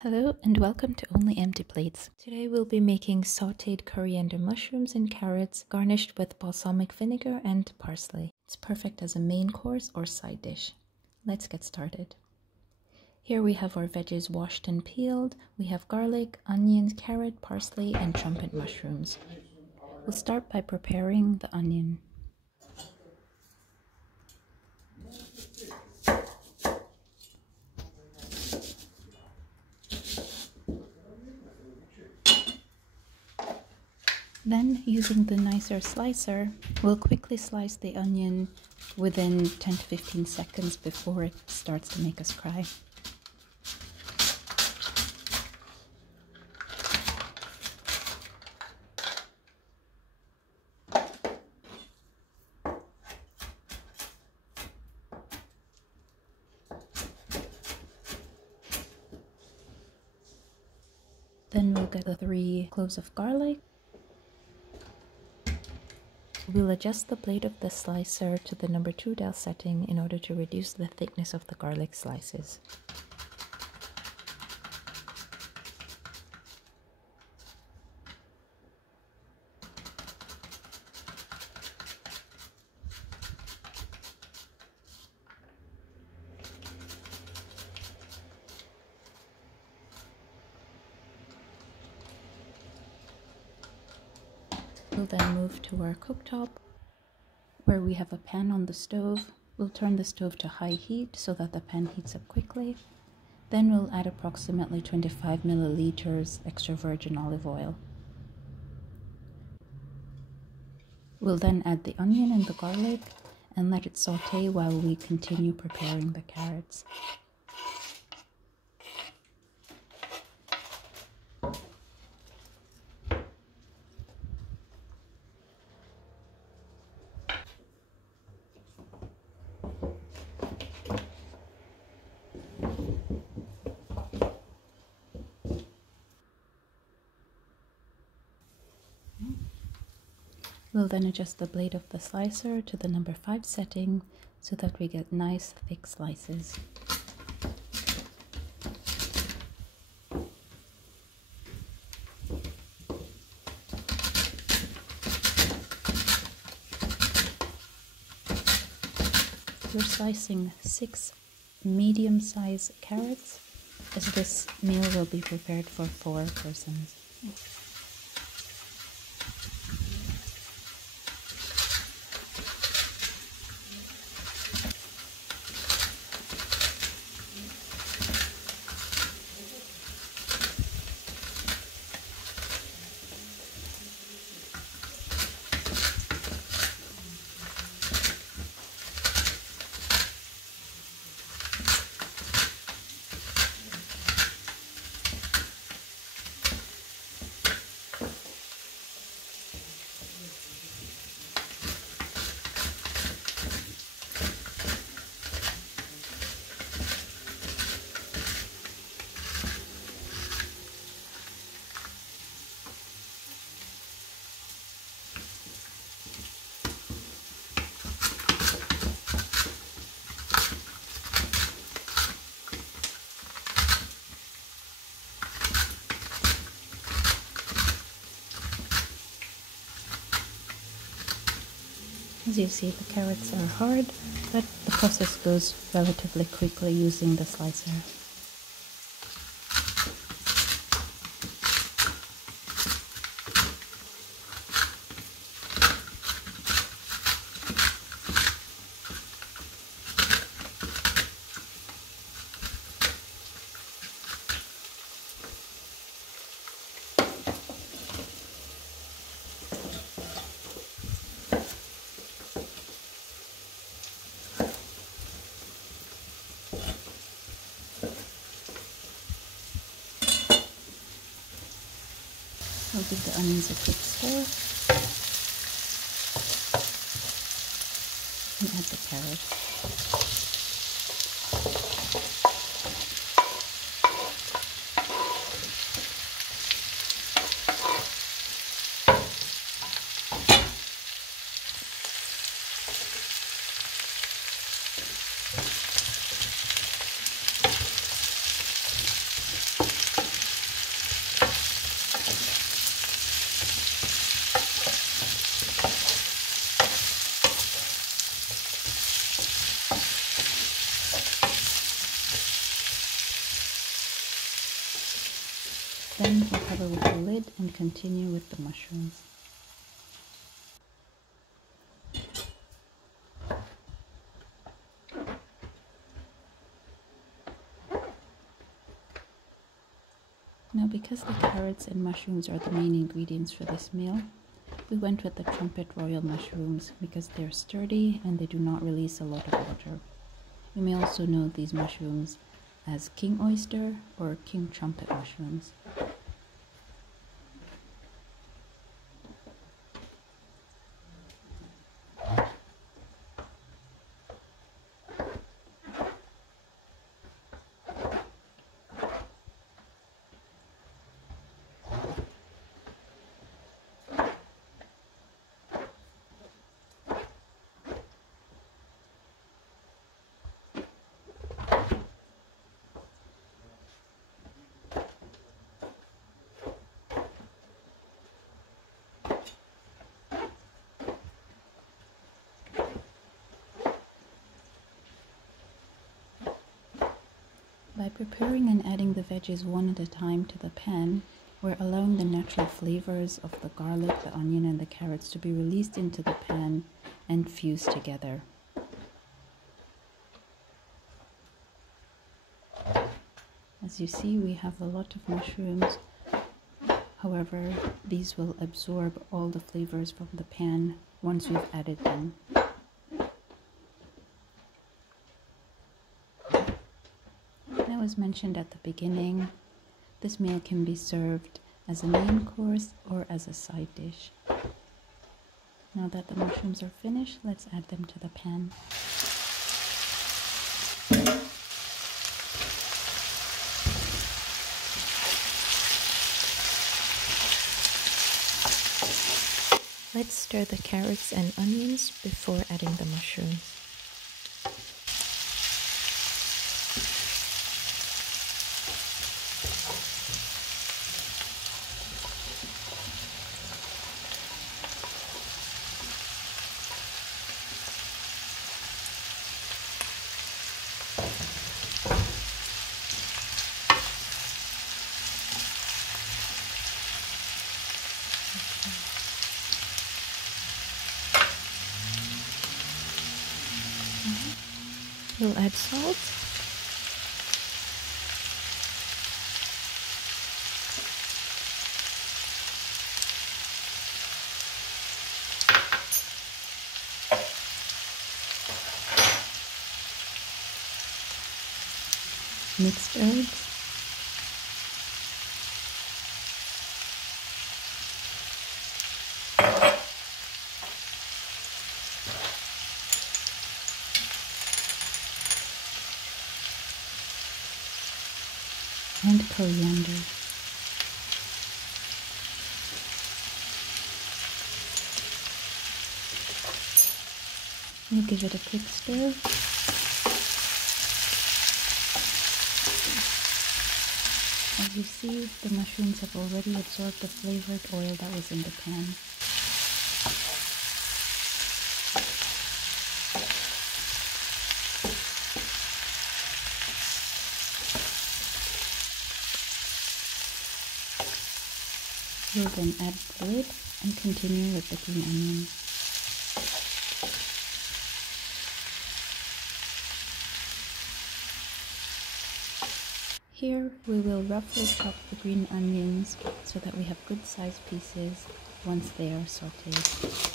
Hello and welcome to Only Empty Plates. Today we'll be making sautéed coriander mushrooms and carrots garnished with balsamic vinegar and parsley. It's perfect as a main course or side dish. Let's get started. Here we have our veggies washed and peeled. We have garlic, onions, carrot, parsley and trumpet mushrooms. We'll start by preparing the onion. Then, using the nicer slicer, we'll quickly slice the onion within 10 to 15 seconds before it starts to make us cry. Then we'll get the 3 cloves of garlic. We'll adjust the blade of the slicer to the number 2 dial setting in order to reduce the thickness of the garlic slices. We'll then move to our cooktop, where we have a pan on the stove. We'll turn the stove to high heat so that the pan heats up quickly. Then we'll add approximately 25 milliliters extra virgin olive oil. We'll then add the onion and the garlic and let it saute while we continue preparing the carrots. We'll then adjust the blade of the slicer to the number 5 setting so that we get nice thick slices. We're slicing 6 medium-sized carrots, as this meal will be prepared for 4 persons. As you see, the carrots are hard, but the process goes relatively quickly using the slicer. I'll give the onions a quick stir and add the carrots. Then we'll cover with the lid and continue with the mushrooms. Now, because the carrots and mushrooms are the main ingredients for this meal, we went with the Trumpet Royal mushrooms because they're sturdy and they do not release a lot of water. You may also know these mushrooms as King Oyster or King Trumpet mushrooms. By preparing and adding the veggies one at a time to the pan, we're allowing the natural flavors of the garlic, the onion, and the carrots to be released into the pan and fuse together. As you see, we have a lot of mushrooms. However, these will absorb all the flavors from the pan once we've added them. As mentioned at the beginning, this meal can be served as a main course or as a side dish. Now that the mushrooms are finished, let's add them to the pan. Let's stir the carrots and onions before adding the mushrooms. We'll add salt. Mixed herbs. And coriander. We'll give it a quick stir. As you see, the mushrooms have already absorbed the flavored oil that was in the pan. We'll then add the lid and continue with the green onions. Here we will roughly chop the green onions so that we have good sized pieces once they are sauteed.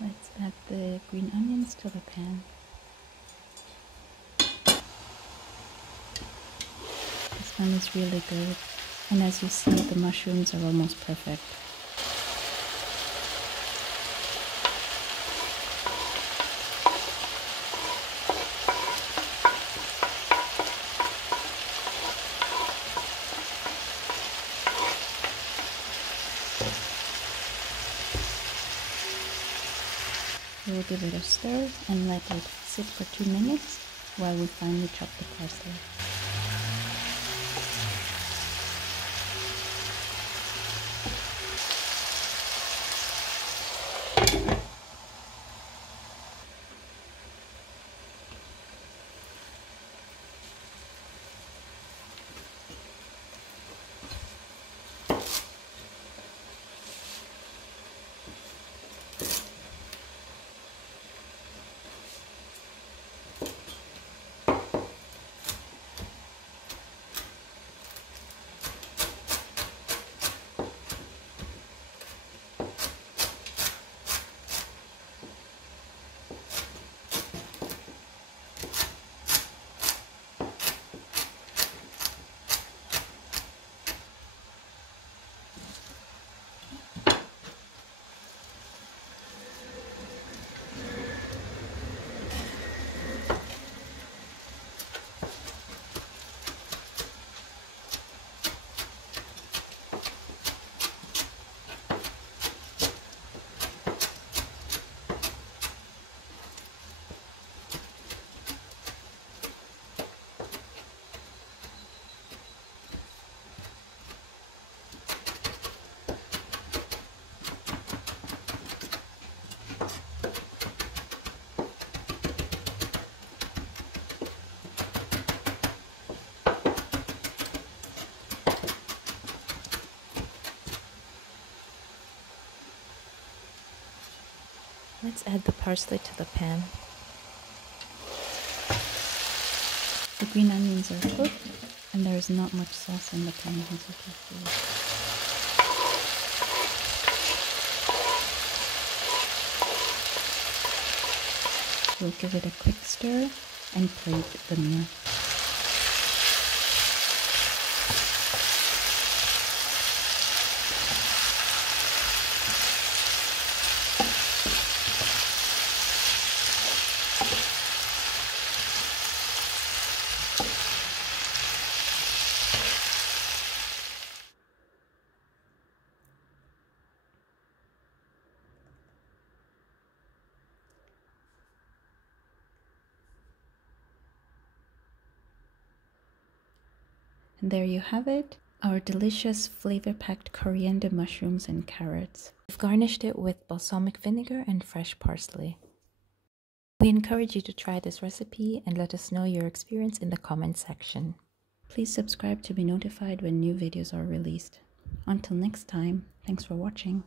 Let's add the green onions to the pan. The smell is really good, and as you see, the mushrooms are almost perfect. give it a stir and let it sit for 2 minutes while we finely chop the parsley. Let's add the parsley to the pan. The green onions are cooked and there is not much sauce in the pan, as you can see. We'll give it a quick stir and plate the meal. And there you have it, our delicious flavor-packed coriander mushrooms and carrots. We've garnished it with balsamic vinegar and fresh parsley. We encourage you to try this recipe and let us know your experience in the comment section. Please subscribe to be notified when new videos are released. Until next time, thanks for watching.